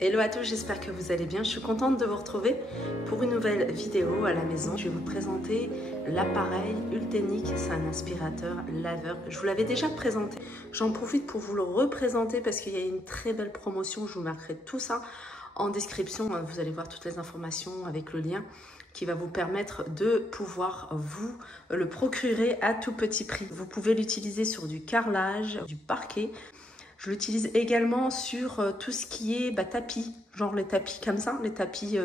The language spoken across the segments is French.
Hello à tous, j'espère que vous allez bien. Je suis contente de vous retrouver pour une nouvelle vidéo à la maison. Je vais vous présenter l'appareil Ultenic, c'est un aspirateur laveur. Je vous l'avais déjà présenté. J'en profite pour vous le représenter parce qu'il y a une très belle promotion. Je vous marquerai tout ça en description. Vous allez voir toutes les informations avec le lien qui va vous permettre de pouvoir vous le procurer à tout petit prix. Vous pouvez l'utiliser sur du carrelage, du parquet. Je l'utilise également sur tout ce qui est tapis, genre les tapis comme ça, les tapis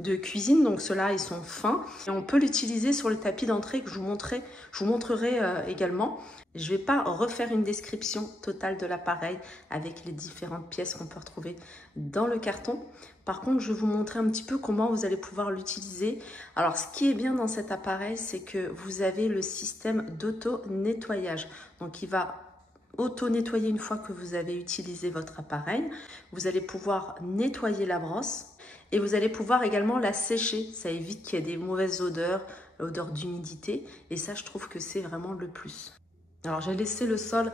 de cuisine. Donc ceux-là, ils sont fins. Et on peut l'utiliser sur le tapis d'entrée que je vous montrerai également. Je ne vais pas refaire une description totale de l'appareil avec les différentes pièces qu'on peut retrouver dans le carton. Par contre, je vais vous montrer un petit peu comment vous allez pouvoir l'utiliser. Alors, ce qui est bien dans cet appareil, c'est que vous avez le système d'auto-nettoyage. Donc, il va auto-nettoyer une fois que vous avez utilisé votre appareil. Vous allez pouvoir nettoyer la brosse et vous allez pouvoir également la sécher. Ça évite qu'il y ait des mauvaises odeurs, odeurs d'humidité. Et ça, je trouve que c'est vraiment le plus. Alors, j'ai laissé le sol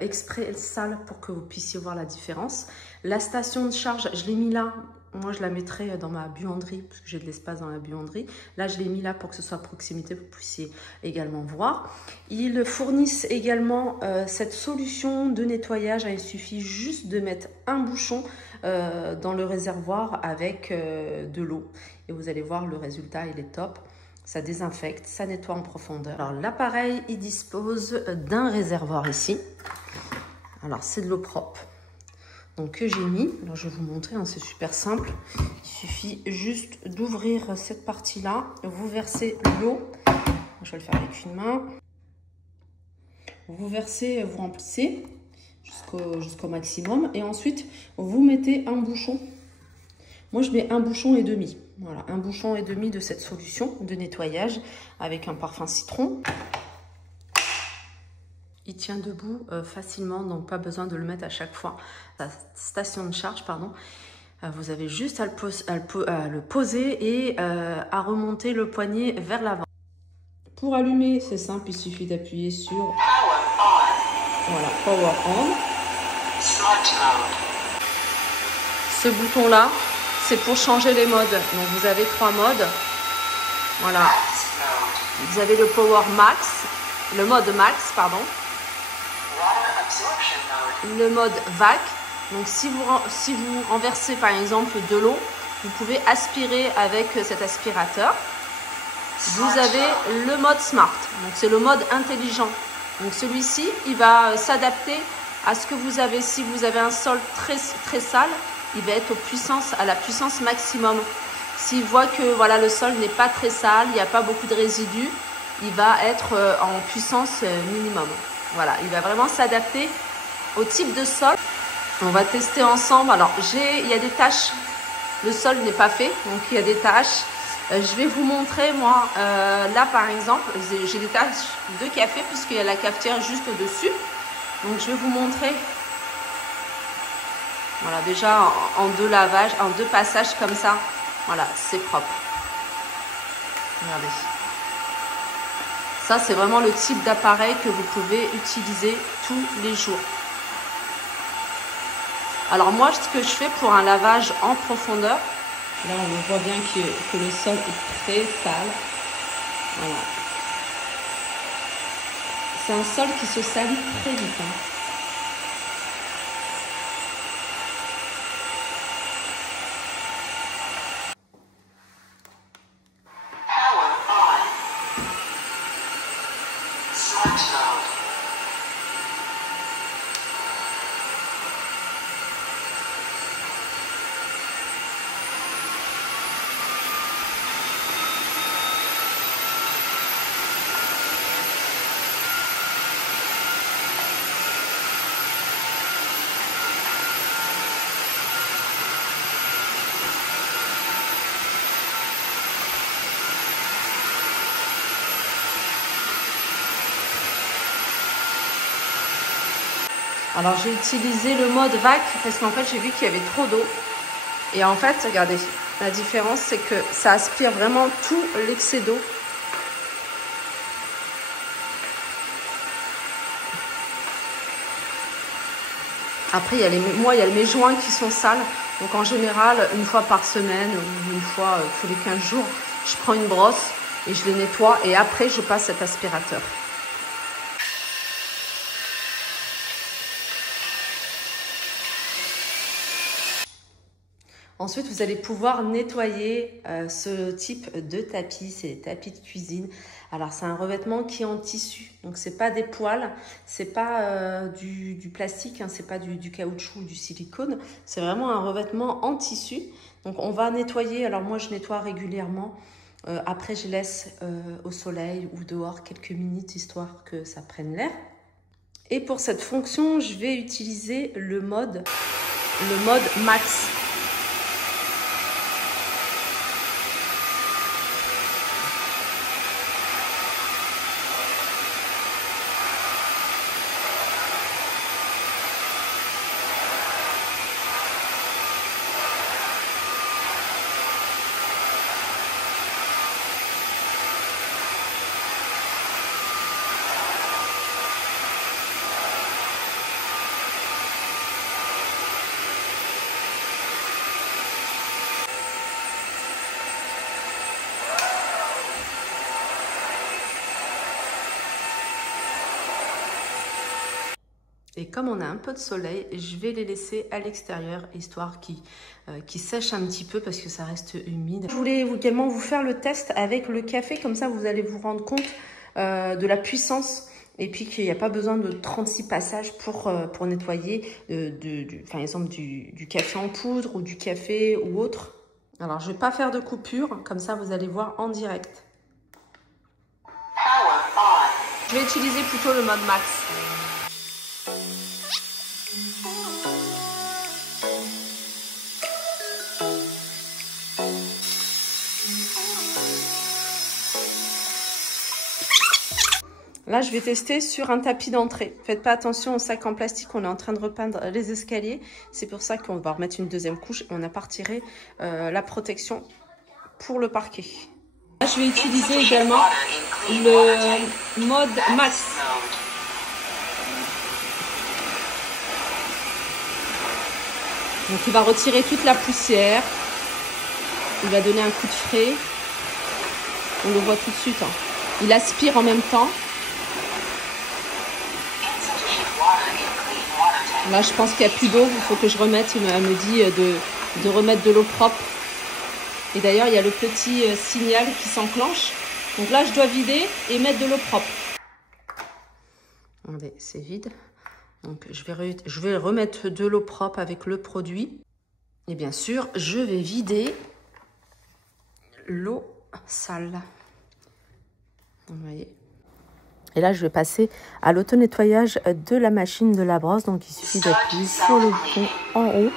exprès sale pour que vous puissiez voir la différence. La station de charge, je l'ai mis là. Moi, je la mettrai dans ma buanderie parce que j'ai de l'espace dans la buanderie. Là, je l'ai mis là pour que ce soit à proximité, vous puissiez également voir. Ils fournissent également cette solution de nettoyage. Il suffit juste de mettre un bouchon dans le réservoir avec de l'eau. Et vous allez voir, le résultat, il est top. Ça désinfecte, ça nettoie en profondeur. Alors, l'appareil, il dispose d'un réservoir ici. Alors, c'est de l'eau propre. Donc, que j'ai mis. Alors, je vais vous montrer, hein, c'est super simple. Il suffit juste d'ouvrir cette partie-là. Vous versez l'eau. Je vais le faire avec une main. Vous versez, vous remplissez jusqu'au maximum. Et ensuite, vous mettez un bouchon. Moi, je mets un bouchon et demi. Voilà, un bouchon et demi de cette solution de nettoyage avec un parfum citron. Il tient debout facilement, donc pas besoin de le mettre à chaque fois. La station de charge, pardon. Vous avez juste à le poser et à remonter le poignet vers l'avant. Pour allumer, c'est simple, il suffit d'appuyer sur Power On. Voilà, Power On. Ce bouton-là, c'est pour changer les modes. Donc vous avez 3 modes. Voilà. Vous avez le Power Max, le mode Max, pardon. Le mode vac. Donc si vous renversez par exemple de l'eau, vous pouvez aspirer avec cet aspirateur. Vous avez le mode Smart. Donc c'est le mode intelligent. Donc celui-ci, il va s'adapter à ce que vous avez. Si vous avez un sol très sale, il va être à la puissance maximum. S'il voit que voilà, le sol n'est pas très sale, il n'y a pas beaucoup de résidus, il va être en puissance minimum. Voilà, il va vraiment s'adapter au type de sol. On va tester ensemble. Alors, il y a des taches. Le sol n'est pas fait, donc il y a des taches. Je vais vous montrer, moi, là par exemple, j'ai des taches de café puisqu'il y a la cafetière juste au-dessus. Donc, je vais vous montrer. Voilà, déjà en 2 lavages, en 2 passages comme ça. Voilà, c'est propre. Regardez. Ça, c'est vraiment le type d'appareil que vous pouvez utiliser tous les jours. Alors moi, ce que je fais pour un lavage en profondeur, là on voit bien que le sol est très sale. Voilà. C'est un sol qui se salit très vite. Hein. Alors j'ai utilisé le mode vac parce qu'en fait j'ai vu qu'il y avait trop d'eau. Et en fait, regardez, la différence c'est que ça aspire vraiment tout l'excès d'eau. Après, il y a mes joints qui sont sales. Donc en général, une fois par semaine ou une fois tous les 15 jours, je prends une brosse et je les nettoie. Et après, je passe cet aspirateur. Ensuite, vous allez pouvoir nettoyer ce type de tapis. C'est des tapis de cuisine. Alors, c'est un revêtement qui est en tissu. Donc, c'est pas des poils, c'est pas du plastique, hein, c'est pas du caoutchouc ou du silicone. C'est vraiment un revêtement en tissu. Donc, on va nettoyer. Alors, moi, je nettoie régulièrement. Après, je laisse au soleil ou dehors quelques minutes, histoire que ça prenne l'air. Et pour cette fonction, je vais utiliser le mode Max. Et comme on a un peu de soleil, je vais les laisser à l'extérieur, histoire qu'ils sèchent un petit peu parce que ça reste humide. Je voulais également vous faire le test avec le café, comme ça vous allez vous rendre compte de la puissance et puis qu'il n'y a pas besoin de 36 passages pour nettoyer, par exemple du café en poudre ou du café ou autre. Alors je ne vais pas faire de coupure, comme ça vous allez voir en direct. Je vais utiliser plutôt le mode Max. Là, je vais tester sur un tapis d'entrée. Faites pas attention au sac en plastique, on est en train de repeindre les escaliers. C'est pour ça qu'on va remettre une deuxième couche et on a pas retiré la protection pour le parquet. Là, je vais utiliser également le mode Max. Donc, il va retirer toute la poussière. Il va donner un coup de frais. On le voit tout de suite. Hein. Il aspire en même temps. Là, je pense qu'il n'y a plus d'eau. Il faut que je remette. Elle me dit de remettre de l'eau propre. Et d'ailleurs, il y a le petit signal qui s'enclenche. Donc là, je dois vider et mettre de l'eau propre. Regardez, c'est vide. Donc, je vais remettre de l'eau propre avec le produit. Et bien sûr, je vais vider l'eau sale. Vous voyez. Et là, je vais passer à l'auto-nettoyage de la machine de la brosse. Donc, il suffit d'appuyer sur le bouton en haut.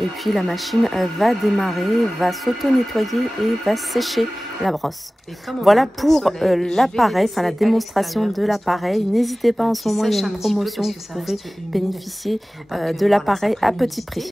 Et puis, la machine va démarrer, va s'auto-nettoyer et va sécher la brosse. Voilà pour l'appareil, enfin la démonstration de l'appareil. N'hésitez pas, en ce moment, il y a une promotion. Vous pouvez bénéficier de l'appareil à petit prix.